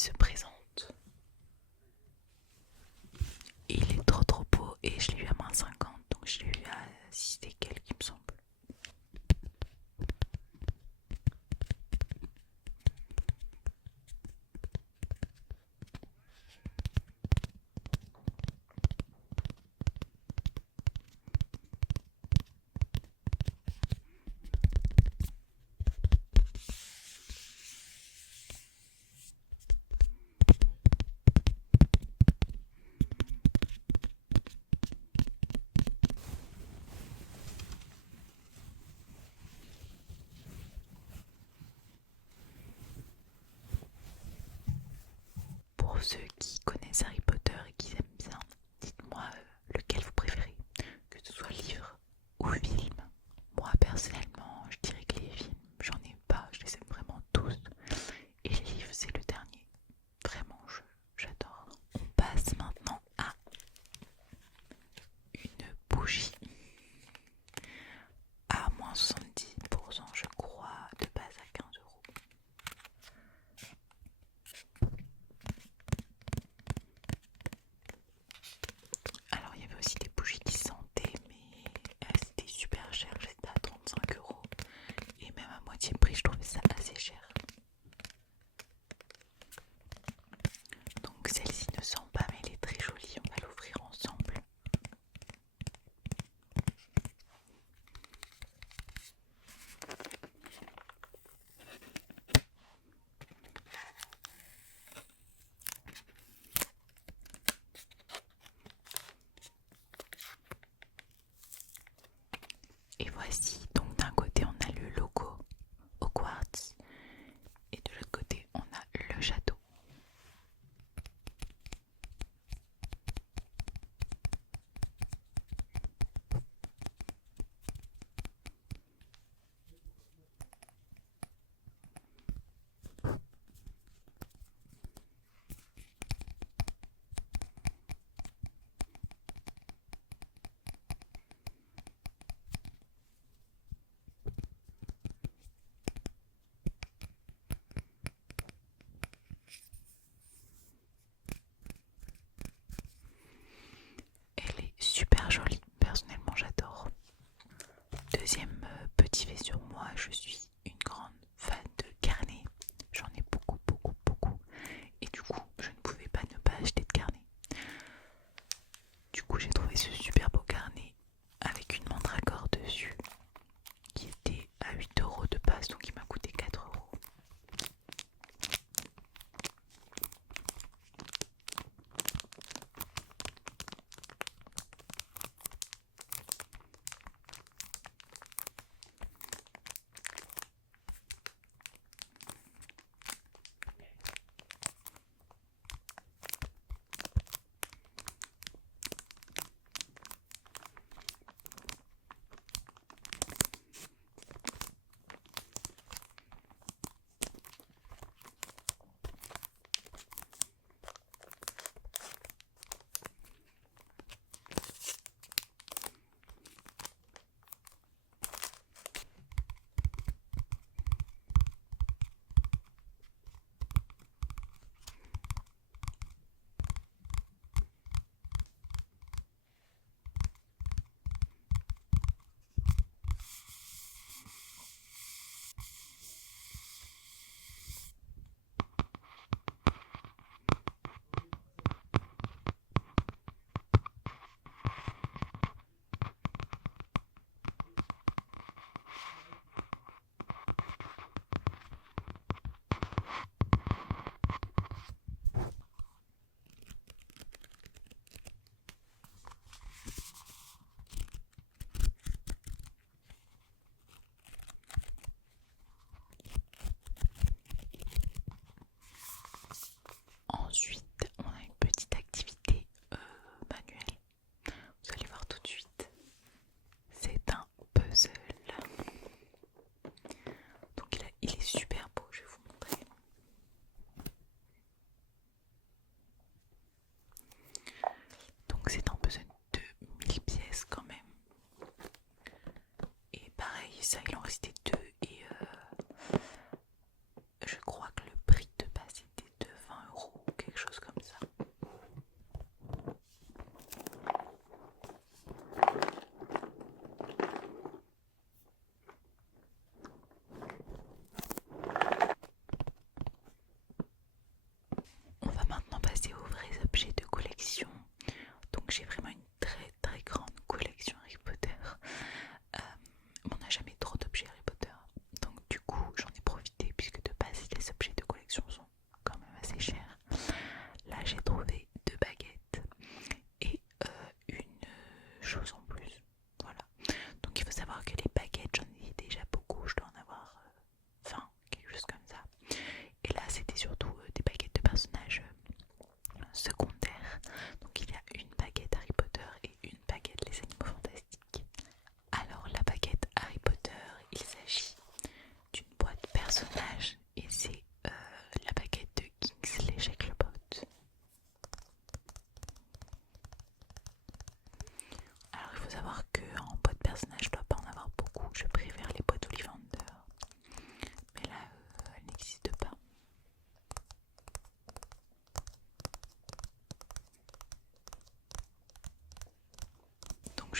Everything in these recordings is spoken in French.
se présente. Et il est trop beau et je l'ai eu à moins 50, donc je l'ai eu à 6 et quelques il me semble. Pour ceux qui connaissent Harry Potter et qui aiment bien, dites-moi lequel vous préférez, que ce soit livre ou film. Moi personnellement, je dirais que les films, j'en ai pas, je les aime vraiment tous. Et les livres, c'est le dernier. Vraiment, j'adore. On passe maintenant à une bougie à moins 70%, je crois, de base à 15 euros.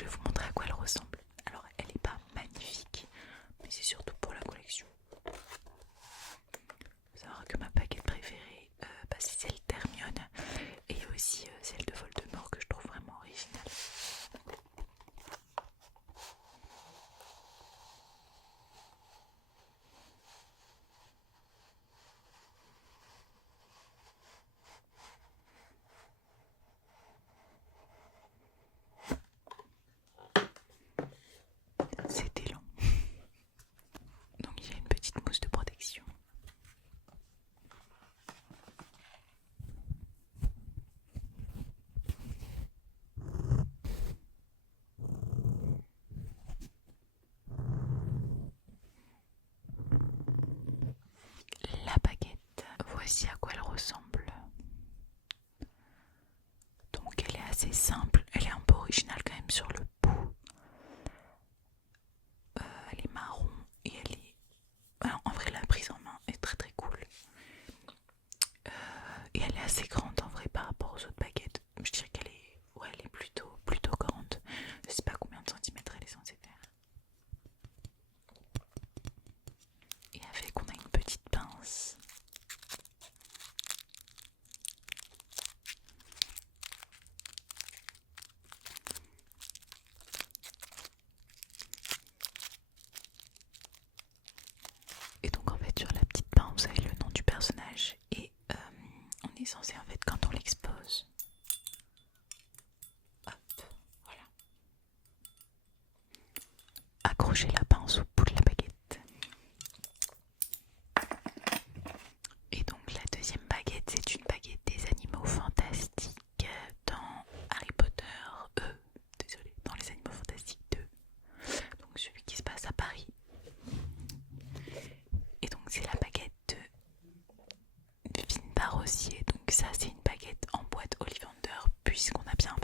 je vais vous montrer à quoi elle ressemble. Alors elle n'est pas magnifique, mais c'est surtout pour la collection. Faut savoir que ma baguette préférée, c'est celle d'Hermione et aussi celle de Voldemort que je trouve vraiment originale. C'était long. Donc il y a une petite mousse de protection. La baguette, voici à quoi elle ressemble. Donc elle est assez simple, elle est un peu originale quand même sur le bout. Elle est marron et elle est... Alors, en vrai la prise en main est très très cool. Et elle est assez grande en vrai par rapport aux autres baguettes. Je dirais qu'elle est... Ouais, elle est plutôt grande. Je sais pas combien de centimètres elle est censée faire. Et avec on a une petite pince. Et donc en fait sur la petite pince vous avez le nom du personnage et on est censé en fait quand on l'expose, hop, voilà, accrocher la pince au bout de la baguette. Et donc la deuxième baguette c'est une baguette des animaux fantastiques dans Harry Potter, désolé, dans les animaux fantastiques 2, donc celui qui se passe à Paris. Et donc c'est la baguette de Finbar Rossier. Donc ça c'est une baguette en boîte Ollivander puisqu'on a bien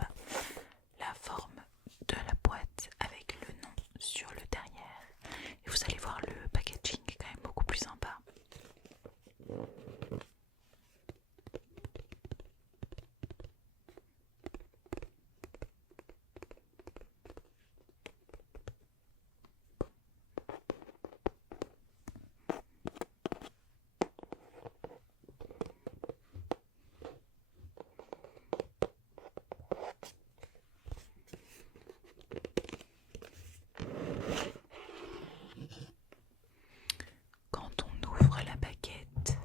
la forme de la boîte avec le nom sur le derrière. Et vous allez voir le packaging est quand même beaucoup plus sympa. Quand on ouvre la baguette,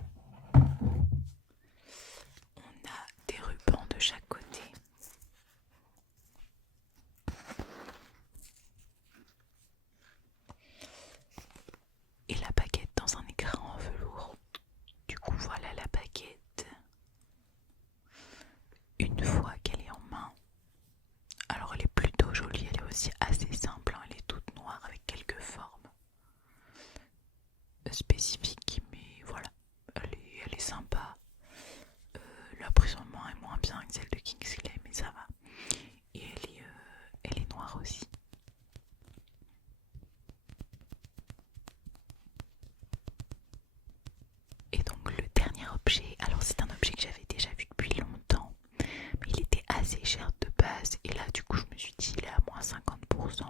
on a des rubans de chaque côté. Et la baguette dans un écran en velours. Du coup voilà la baguette une fois qu'elle est en main. Alors elle est plutôt jolie, elle est aussi assez simple, hein. Elle est toute noire avec quelques formes spécifiques, mais voilà, elle est sympa. La prise en main est moins bien que celle de Kingsley, mais ça va. Et elle est noire aussi. Et donc le dernier objet, alors c'est un objet que j'avais déjà vu depuis longtemps, mais il était assez cher de base. Et là du coup je me suis dit il est à moins 50%,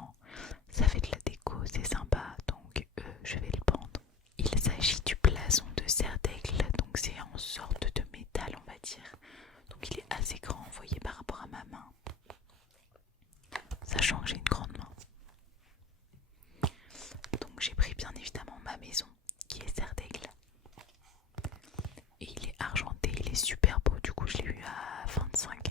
ça fait de la déco, c'est sympa, donc je vais le prendre. Il s'agit du blason de Cerdegle, donc c'est en sorte de métal on va dire. Donc il est assez grand, vous voyez, par rapport à ma main, sachant que j'ai une grande main. Donc j'ai pris bien évidemment ma maison qui est Cerdegle. Et il est argenté, il est super beau, du coup je l'ai eu à 25